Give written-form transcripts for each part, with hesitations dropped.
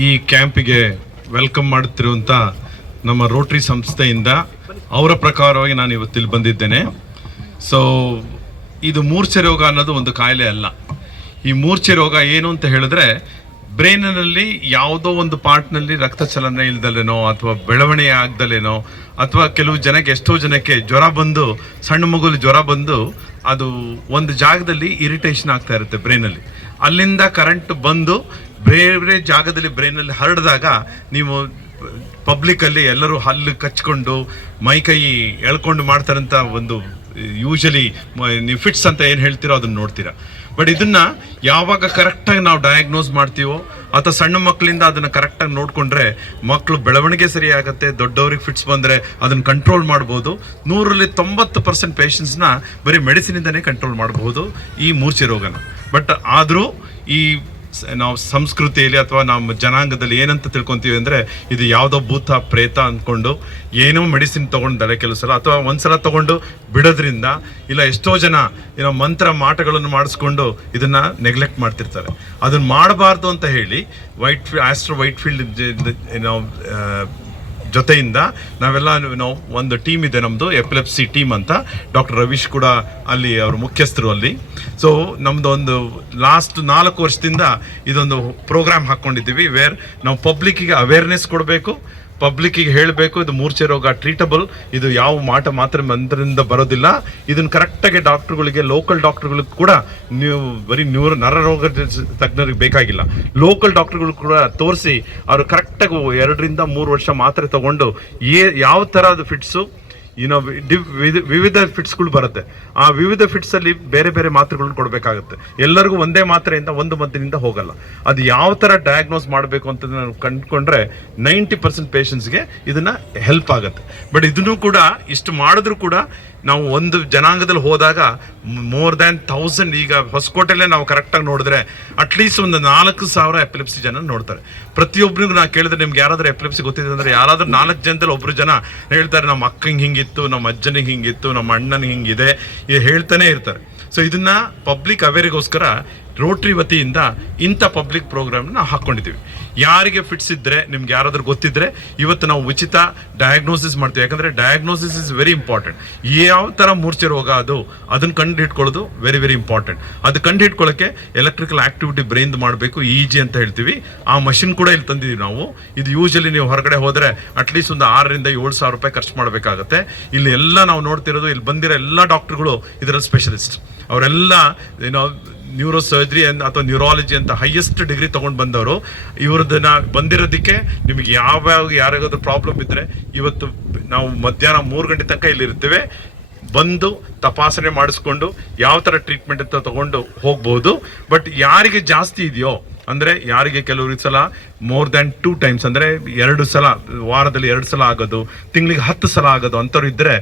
ಈ ಕ್ಯಾಂಪಿಗೆ ವೆಲ್ಕಮ್ ಮಾಡುತ್ತಿರುವಂಥ ನಮ್ಮ ರೋಟ್ರಿ ಸಂಸ್ಥೆಯಿಂದ ಅವರ ಪ್ರಕಾರವಾಗಿ ನಾನು ಇವತ್ತಿಲ್ಲಿ ಬಂದಿದ್ದೇನೆ. ಸೊ ಇದು ಮೂರ್ಛೆ ರೋಗ ಅನ್ನೋದು ಒಂದು ಕಾಯಿಲೆ ಅಲ್ಲ. ಈ ಮೂರ್ಛೆ ರೋಗ ಏನು ಅಂತ ಹೇಳಿದ್ರೆ, ಬ್ರೈನಲ್ಲಿ ಯಾವುದೋ ಒಂದು ಪಾರ್ಟ್ನಲ್ಲಿ ರಕ್ತ ಚಲನೆ ಇಲ್ದಲೇನೋ ಅಥವಾ ಬೆಳವಣಿಗೆ ಆಗ್ದಲೇನೋ ಅಥವಾ ಕೆಲವು ಜನಕ್ಕೆ, ಎಷ್ಟೋ ಜನಕ್ಕೆ ಜ್ವರ ಬಂದು, ಸಣ್ಣ ಮಗುಲಿ ಜ್ವರ ಬಂದು ಅದು ಒಂದು ಜಾಗದಲ್ಲಿ ಇರಿಟೇಷನ್ ಆಗ್ತಾ ಇರುತ್ತೆ ಬ್ರೈನಲ್ಲಿ. ಅಲ್ಲಿಂದ ಕರೆಂಟ್ ಬಂದು ಬೇರೆ ಜಾಗದಲ್ಲಿ ಬ್ರೈನಲ್ಲಿ ಹರಡಿದಾಗ ನೀವು ಪಬ್ಲಿಕ್ಕಲ್ಲಿ ಎಲ್ಲರೂ ಹಲ್ಲು ಕಚ್ಕೊಂಡು ಮೈಕೈ ಎಳ್ಕೊಂಡು ಮಾಡ್ತಾರಂತ ಒಂದು ಯೂಶಲಿ ನೀವು ಫಿಟ್ಸ್ ಅಂತ ಏನು ಹೇಳ್ತೀರೋ ಅದನ್ನು ನೋಡ್ತೀರಾ. ಬಟ್ ಇದನ್ನ ಯಾವಾಗ ಕರೆಕ್ಟಾಗಿ ನಾವು ಡಯಾಗ್ನೋಸ್ ಮಾಡ್ತೀವೋ ಅಥವಾ ಸಣ್ಣ ಮಕ್ಕಳಿಂದ ಅದನ್ನು ಕರೆಕ್ಟಾಗಿ ನೋಡಿಕೊಂಡ್ರೆ ಮಕ್ಕಳು ಬೆಳವಣಿಗೆ ಸರಿ ಆಗುತ್ತೆ. ದೊಡ್ಡವ್ರಿಗೆ ಫಿಟ್ಸ್ ಬಂದರೆ ಅದನ್ನು ಕಂಟ್ರೋಲ್ ಮಾಡ್ಬೋದು. 100ರಲ್ಲಿ 90% ಪೇಷಂಟ್ಸ್ನ ಬರೀ ಮೆಡಿಸಿನಿಂದನೇ ಕಂಟ್ರೋಲ್ ಮಾಡಬಹುದು ಈ ಮೂರ್ಛೆ ರೋಗನ. ಬಟ್ ಆದರೂ ಈ ನಾವು ಸಂಸ್ಕೃತಿಯಲ್ಲಿ ಅಥವಾ ನಮ್ಮ ಜನಾಂಗದಲ್ಲಿ ಏನಂತ ತಿಳ್ಕೊತೀವಿ ಅಂದರೆ, ಇದು ಯಾವುದೋ ಭೂತ ಪ್ರೇತ ಅಂದ್ಕೊಂಡು ಏನೋ ಮೆಡಿಸಿನ್ ತೊಗೊಂಡರೆ ಕೆಲವು ಸಲ, ಅಥವಾ ಒಂದ್ಸಲ ತೊಗೊಂಡು ಬಿಡೋದ್ರಿಂದ, ಇಲ್ಲ ಎಷ್ಟೋ ಜನ ಏನೋ ಮಂತ್ರ ಮಾಟಗಳನ್ನು ಮಾಡಿಸ್ಕೊಂಡು ಇದನ್ನು ನೆಗ್ಲೆಕ್ಟ್ ಮಾಡ್ತಿರ್ತಾರೆ. ಅದನ್ನು ಮಾಡಬಾರ್ದು ಅಂತ ಹೇಳಿ ಆಸ್ಟ್ರೋ ವೈಟ್ಫೀಲ್ಡ್ ಏನೋ ಜೊತೆಯಿಂದ ನಾವೆಲ್ಲ ಒಂದು ಟೀಮ್ ಇದೆ ನಮ್ಮದು, ಎಪಿಲೆಪ್ಸಿ ಟೀಮ್ ಅಂತ. ಡಾಕ್ಟರ್ ರವೀಶ್ ಕೂಡ ಅಲ್ಲಿ ಅವರು ಮುಖ್ಯಸ್ಥರು ಅಲ್ಲಿ. ಸೊ ನಮ್ಮದು ಒಂದು ಲಾಸ್ಟ್ 4 ವರ್ಷದಿಂದ ಇದೊಂದು ಪ್ರೋಗ್ರಾಮ್ ಹಾಕ್ಕೊಂಡಿದ್ದೀವಿ, ವೇರ್ ನಾವು ಪಬ್ಲಿಕ್ಕಿಗೆ ಅವೇರ್ನೆಸ್ ಕೊಡಬೇಕು, ಪಬ್ಲಿಕ್ಕಿಗೆ ಹೇಳಬೇಕು ಇದು ಮೂರ್ಛೆ ರೋಗ ಟ್ರೀಟಬಲ್, ಇದು ಯಾವ ಮಂತ್ರದಿಂದ ಬರೋದಿಲ್ಲ. ಇದನ್ನು ಕರೆಕ್ಟಾಗಿ ಡಾಕ್ಟರ್ಗಳಿಗೆ, ಲೋಕಲ್ ಡಾಕ್ಟರ್ಗಳಿಗೆ ಕೂಡ, ನೀವು ಬರೀ ನರರೋಗ ತಜ್ಞರಿಗೆ ಬೇಕಾಗಿಲ್ಲ, ಲೋಕಲ್ ಡಾಕ್ಟರ್ಗಳು ಕೂಡ ತೋರಿಸಿ ಅವರು ಕರೆಕ್ಟಾಗಿ 2 ರಿಂದ 3 ವರ್ಷ ಮಾತ್ರೆ ತಗೊಂಡು ಯಾವ ಥರದ ಫಿಟ್ಸು ವಿವಿಧ ಫಿಟ್ಸ್ಗಳು ಬರುತ್ತೆ. ಆ ವಿವಿಧ ಫಿಟ್ಸಲ್ಲಿ ಬೇರೆ ಬೇರೆ ಮಾತ್ರೆಗಳನ್ನ ಕೊಡಬೇಕಾಗುತ್ತೆ. ಎಲ್ಲರಿಗೂ ಒಂದೇ ಮಾತ್ರೆಯಿಂದ ಒಂದು ಮದ್ದಿನಿಂದ ಹೋಗಲ್ಲ. ಅದು ಯಾವ ಥರ ಡಯಾಗ್ನೋಸ್ ಮಾಡಬೇಕು ಅಂತ ನಾವು ಕಂಡುಕೊಂಡ್ರೆ 90% ಪೇಷಂಟ್ಸ್ಗೆ ಇದನ್ನ ಹೆಲ್ಪ್ ಆಗುತ್ತೆ. ಬಟ್ ಇದನ್ನು ಕೂಡ ಇಷ್ಟು ಮಾಡಿದ್ರು ಕೂಡ ನಾವು ಒಂದು ಜನಾಂಗದಲ್ಲಿ ಹೋದಾಗ ಮೋರ್ ದ್ಯಾನ್ 1000, ಈಗ ಹೊಸಕೋಟೆಲ್ಲೇ ನಾವು ಕರೆಕ್ಟಾಗಿ ನೋಡಿದ್ರೆ ಅಟ್ಲೀಸ್ಟ್ ಒಂದು 4000 ಎಪಿಲೆಪ್ಸಿ ಜನ ನೋಡ್ತಾರೆ. ಪ್ರತಿಯೊಬ್ಬರಿಗೂ ನಾವು ಕೇಳಿದ್ರೆ ನಿಮ್ಗೆ ಯಾರಾದ್ರೂ ಎಪಿಲೆಪ್ಸಿ ಗೊತ್ತಿದೆ ಅಂದರೆ ಯಾರಾದ್ರೂ 4 ಜನದಲ್ಲಿ ಒಬ್ರು ಜನ ಹೇಳ್ತಾರೆ, ನಮ್ಮ ಅಕ್ಕಂಗೆ ಹಿಂಗಿತ್ತು, ನಮ್ಮ ಅಜ್ಜನಿಗೆ ಹಿಂಗಿತ್ತು, ನಮ್ಮ ಅಣ್ಣನಿಗೆ ಹಿಂಗಿದೆ, ಹೇಳ್ತಾನೆ ಇರ್ತಾರೆ. ಸೊ ಇದನ್ನ ಪಬ್ಲಿಕ್ ಅವೇರಿಗೋಸ್ಕರ ರೋಟ್ರಿ ವತಿಯಿಂದ ಇಂಥ ಪಬ್ಲಿಕ್ ಪ್ರೋಗ್ರಾಮ್ನ ನಾವು ಹಾಕ್ಕೊಂಡಿದ್ದೀವಿ. ಯಾರಿಗೆ ಫಿಟ್ಸ್ ಇದ್ದರೆ, ನಿಮ್ಗೆ ಯಾರಾದ್ರೂ ಗೊತ್ತಿದ್ರೆ ಇವತ್ತು ನಾವು ಉಚಿತ ಡಯಾಗ್ನೋಸಿಸ್ ಮಾಡ್ತೀವಿ. ಯಾಕಂದರೆ ಡಯಾಗ್ನೋಸಿಸ್ ಇಸ್ ವೆರಿ ಇಂಪಾರ್ಟೆಂಟ್. ಯಾವ ಥರ ಮೂರ್ಛೆ ರೋಗ ಅದನ್ನು ಕಂಡು ಹಿಡ್ಕೊಳ್ಳೋದು ವೆರಿ ವೆರಿ ಇಂಪಾರ್ಟೆಂಟ್. ಅದು ಕಂಡು ಹಿಡ್ಕೊಳ್ಳೋಕ್ಕೆ ಎಲೆಕ್ಟ್ರಿಕಲ್ ಆಕ್ಟಿವಿಟಿ ಬ್ರೈನ್ದು ಮಾಡಬೇಕು, EEG ಅಂತ ಹೇಳ್ತೀವಿ. ಆ ಮಷಿನ್ ಕೂಡ ಇಲ್ಲಿ ತಂದಿದ್ದೀವಿ ನಾವು. ಇದು ಯೂಶಲಿ ನೀವು ಹೊರಗಡೆ ಹೋದರೆ ಅಟ್ಲೀಸ್ಟ್ ಒಂದು 6 ರಿಂದ 7 ಸಾವಿರ ರೂಪಾಯಿ ಖರ್ಚು ಮಾಡಬೇಕಾಗತ್ತೆ. ಇಲ್ಲಿ ಎಲ್ಲ ನಾವು ನೋಡ್ತಿರೋದು, ಇಲ್ಲಿ ಬಂದಿರೋ ಎಲ್ಲ ಡಾಕ್ಟರ್ಗಳು ಇದರಲ್ಲಿ ಸ್ಪೆಷಲಿಸ್ಟ್. ಅವರೆಲ್ಲ ನ್ಯೂರೋ ಸರ್ಜರಿ ಅಥವಾ ನ್ಯೂರಾಲಜಿ ಅಂತ ಹೈಯೆಸ್ಟ್ ಡಿಗ್ರಿ ತೊಗೊಂಡು ಬಂದವರು. ಇವ್ರದನ್ನ ಬಂದಿರೋದಕ್ಕೆ ನಿಮಗೆ ಯಾರಿಗಾದ್ರೂ ಪ್ರಾಬ್ಲಮ್ ಇದ್ದರೆ ಇವತ್ತು ನಾವು ಮಧ್ಯಾಹ್ನ 3 ಗಂಟೆ ತನಕ ಇಲ್ಲಿ ಇರ್ತೇವೆ. ಬಂದು ತಪಾಸಣೆ ಮಾಡಿಸ್ಕೊಂಡು ಯಾವ ಥರ ಟ್ರೀಟ್ಮೆಂಟ್ ಅಂತ ತೊಗೊಂಡು ಹೋಗ್ಬೋದು. ಬಟ್ ಯಾರಿಗೆ ಜಾಸ್ತಿ ಇದೆಯೋ ಅಂದರೆ, ಯಾರಿಗೆ ಕೆಲವ್ರಿಗೆ ಸಲ ಮೋರ್ ದ್ಯಾನ್ 2 ಟೈಮ್ಸ್ ಅಂದರೆ 2 ಸಲ, ವಾರದಲ್ಲಿ 2 ಸಲ ಆಗೋದು, ತಿಂಗಳಿಗೆ 10 ಸಲ ಆಗೋದು ಅಂಥವ್ರು ಇದ್ದರೆ,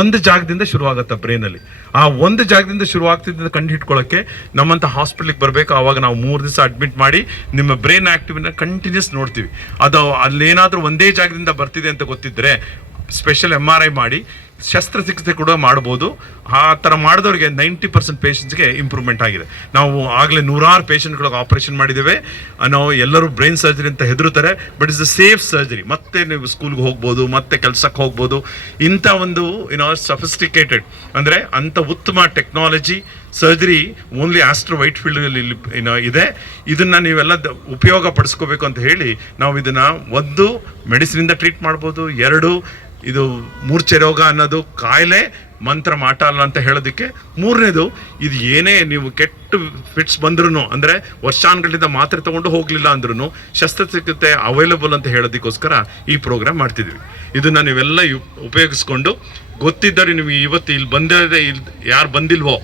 ಒಂದು ಜಾಗದಿಂದ ಶುರುವಾಗುತ್ತೆ ಬ್ರೈನಲ್ಲಿ. ಆ ಒಂದು ಜಾಗದಿಂದ ಶುರುವಾಗ್ತಿದ್ದ ಕಂಡು ಹಿಡ್ಕೊಳ್ಳೋಕ್ಕೆ ನಮ್ಮಂಥ ಹಾಸ್ಪಿಟ್ಲಿಗೆ ಬರಬೇಕು. ಆವಾಗ ನಾವು 3 ದಿವಸ ಅಡ್ಮಿಟ್ ಮಾಡಿ ನಿಮ್ಮ ಬ್ರೈನ್ ಆಕ್ಟಿವ್ನ ಕಂಟಿನ್ಯೂಸ್ ನೋಡ್ತೀವಿ. ಅದು ಅಲ್ಲೇನಾದರೂ ಒಂದೇ ಜಾಗದಿಂದ ಬರ್ತಿದೆ ಅಂತ ಗೊತ್ತಿದ್ದರೆ ಸ್ಪೆಷಲ್ MRI ಮಾಡಿ ಶಸ್ತ್ರಚಿಕಿತ್ಸೆ ಕೂಡ ಮಾಡ್ಬೋದು. ಆ ಥರ ಮಾಡಿದವ್ರಿಗೆ 90% ಪೇಷಂಟ್ಸ್ಗೆ ಇಂಪ್ರೂವ್ಮೆಂಟ್ ಆಗಿದೆ. ನಾವು ಆಗಲೇ 100 ಪೇಷಂಟ್ಗಳಿಗೆ ಆಪರೇಷನ್ ಮಾಡಿದ್ದೇವೆ. ನಾವು ಎಲ್ಲರೂ ಬ್ರೈನ್ ಸರ್ಜರಿ ಅಂತ ಹೆದರುತ್ತಾರೆ, but it's a safe surgery. ಮತ್ತೆ ನೀವು ಸ್ಕೂಲ್ಗೆ ಹೋಗ್ಬೋದು, ಮತ್ತೆ ಕೆಲಸಕ್ಕೆ ಹೋಗ್ಬೋದು. ಇಂಥ ಒಂದು ಸಫಿಸ್ಟಿಕೇಟೆಡ್ ಅಂದರೆ ಅಂಥ ಉತ್ತಮ technology surgery only astro Whitefield ಇದೆ. ಇದನ್ನು ನೀವೆಲ್ಲ ಉಪಯೋಗ ಪಡಿಸ್ಕೋಬೇಕು ಅಂತ ಹೇಳಿ ನಾವು ಇದನ್ನು 1 ಮೆಡಿಸಿನಿಂದ ಟ್ರೀಟ್ ಮಾಡ್ಬೋದು, 2 ಇದು ಮೂರ್ಛೆ ರೋಗ ಅನ್ನೋದು ಕಾಯಿಲೆ, ಮಂತ್ರ ಮಾಟ ಅಲ್ಲ ಅಂತ ಹೇಳೋದಕ್ಕೆ, 3ನೇದು ಇದು ಏನೇ ನೀವು ಕೆಟ್ಟ ಫಿಟ್ಸ್ ಬಂದ್ರೂ ಅಂದರೆ ವರ್ಷಾನುಗಟ್ಟಲಿಂದ ಮಾತ್ರೆ ತೊಗೊಂಡು ಹೋಗಲಿಲ್ಲ ಅಂದ್ರೂ ಶಸ್ತ್ರಚಿಕಿತ್ಸೆ ಅವೈಲಬಲ್ ಅಂತ ಹೇಳೋದಕ್ಕೋಸ್ಕರ ಈ ಪ್ರೋಗ್ರಾಮ್ ಮಾಡ್ತಿದ್ವಿ. ಇದನ್ನು ನೀವೆಲ್ಲ ಉಪಯೋಗಿಸ್ಕೊಂಡು, ಗೊತ್ತಿದ್ದರೆ ನಿಮಗೆ ಇವತ್ತು ಇಲ್ಲಿ ಬಂದಿರದೆ, ಇಲ್ಲಿ ಯಾರು ಬಂದಿಲ್ವೋ,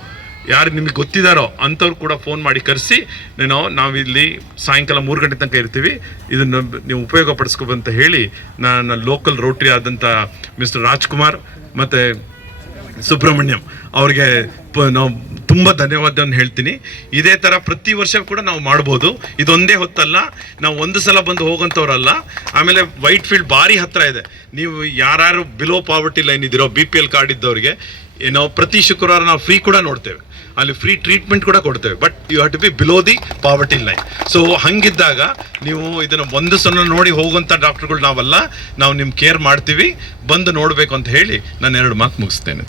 ಯಾರು ನಿಮಗೆ ಗೊತ್ತಿದ್ದಾರೋ ಅಂಥವ್ರು ಕೂಡ ಫೋನ್ ಮಾಡಿ ಕರೆಸಿ, ನಾವಿಲ್ಲಿ ಸಾಯಂಕಾಲ 3 ಗಂಟೆ ತನಕ ಇರ್ತೀವಿ, ಇದನ್ನು ನೀವು ಉಪಯೋಗ ಪಡಿಸ್ಕೋಬಂತ ಹೇಳಿ ನಾನು ಲೋಕಲ್ ರೋಟ್ರಿ ಆದಂಥ ಮಿಸ್ಟರ್ ರಾಜ್ಕುಮಾರ್ ಮತ್ತು ಸುಬ್ರಹ್ಮಣ್ಯಂ ಅವ್ರಿಗೆ ನಾವು ತುಂಬ ಧನ್ಯವಾದವನ್ನು ಹೇಳ್ತೀನಿ. ಇದೇ ಥರ ಪ್ರತಿ ವರ್ಷ ಕೂಡ ನಾವು ಮಾಡ್ಬೋದು. ಇದೊಂದೇ ಹೊತ್ತಲ್ಲ, ನಾವು 1 ಸಲ ಬಂದು ಹೋಗೋಂಥವ್ರಲ್ಲ. ಆಮೇಲೆ ವೈಟ್ಫೀಲ್ಡ್ ಭಾರಿ ಹತ್ತಿರ ಇದೆ. ನೀವು ಯಾರು ಬಿಲೋ ಪಾವರ್ಟಿ ಲೈನ್ ಇದ್ದೀರೋ, BPL ಕಾರ್ಡ್ ಇದ್ದವ್ರಿಗೆ ಪ್ರತಿ ಶುಕ್ರವಾರ ನಾವು ಫ್ರೀ ಕೂಡ ನೋಡ್ತೇವೆ. ಅಲ್ಲಿ ಫ್ರೀ ಟ್ರೀಟ್ಮೆಂಟ್ ಕೂಡ ಕೊಡ್ತೇವೆ. But you have to be below the poverty line. So ಹಂಗಿದ್ದಾಗ ನೀವು ಇದನ್ನು ಒಂದು ಸಲ ನೋಡಿ ಹೋಗುವಂಥ ಡಾಕ್ಟರ್ಗಳು ನಾವಲ್ಲ, ನಾವು ನಿಮ್ಮ ಕೇರ್ ಮಾಡ್ತೀವಿ, ಬಂದು ನೋಡಬೇಕು ಅಂತ ಹೇಳಿ ನಾನು 2 ಮಾತು ಮುಗಿಸ್ತೇನೆ.